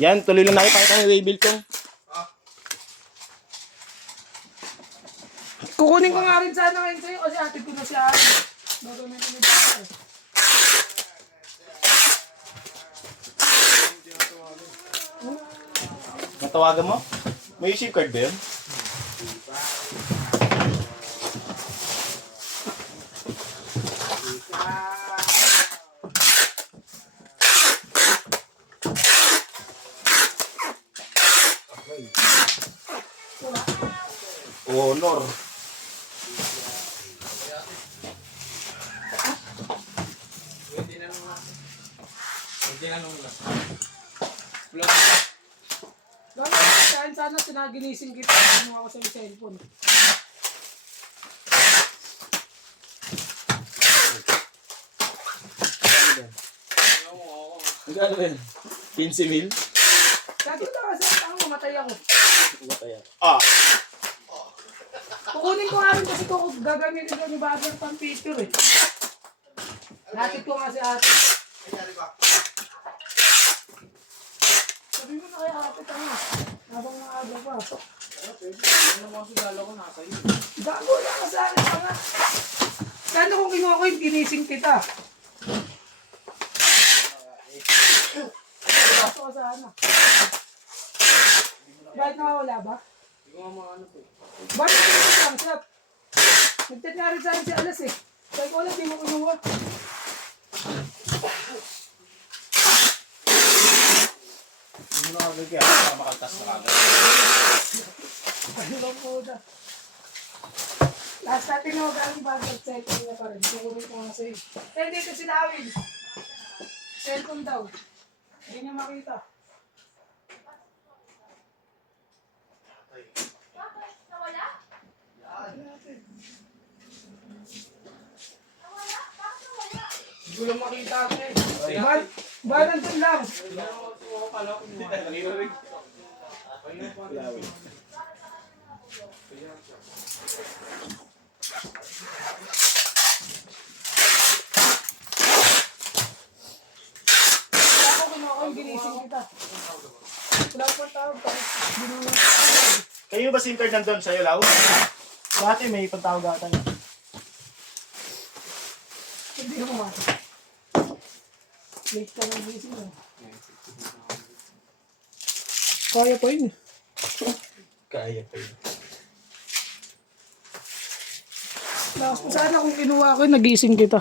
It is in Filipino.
Yan, tuloy lang nakipakita ng waybill ko. Kukunin ko nga rin sana ngayon sa'yo kasi atid ko na si Ate. Gagawin ko na dito. Natawagan mo? May SIM card ba yun? Honor. Gagawin sana sinaginising kita. Kinuha ko sa yung cellphone. Magkano ba yun? 15 mil? Sabi ko kasi ang mamatay ako. Kukunin ko nga rin kasi kung gagamitin ko yung bagay pang picture eh. Natid ko nga si Ate. Sabi mo na kaya Ate tanga. Habang maaga pa. Ano mga sigala ko nasa iyo? Gago lang ka sa akin tanga. Sana kung kinuha ko yung ginising kita. Paso ka sana. Bakit nakawala ba? Hindi ko nga maano po. Bakit kinuha lang siya? Nagtat nga rin sa akin si Alas eh. Sabi ko alam, di mo kinuha. Hindi mo nakagay kaya para makaltas na kagad. Ano lang po na. Last natin ako galing bagay at cellphone niya pa rin. Kukunin ko nga sa'yo. Eh, dito si Lawin. Cellphone daw. Hindi niya makita. Nawala? Natin. Nawala? Bakit nawala? Hindi ko lang makita ako eh. Ba nandun lang. Kaya ako kinuha ko yung ginising kita. Wala ko pang tawag tapos ginuha ko. Kayo ba SIM card nandun sa'yo, Lau? Dati may pagtawag ata niya. Hindi ako mati. Late ka ng gising mo. Kaya pa yun. Kaya pa yun. Lakas pa sana kung kinuha ko yun, nagising kita.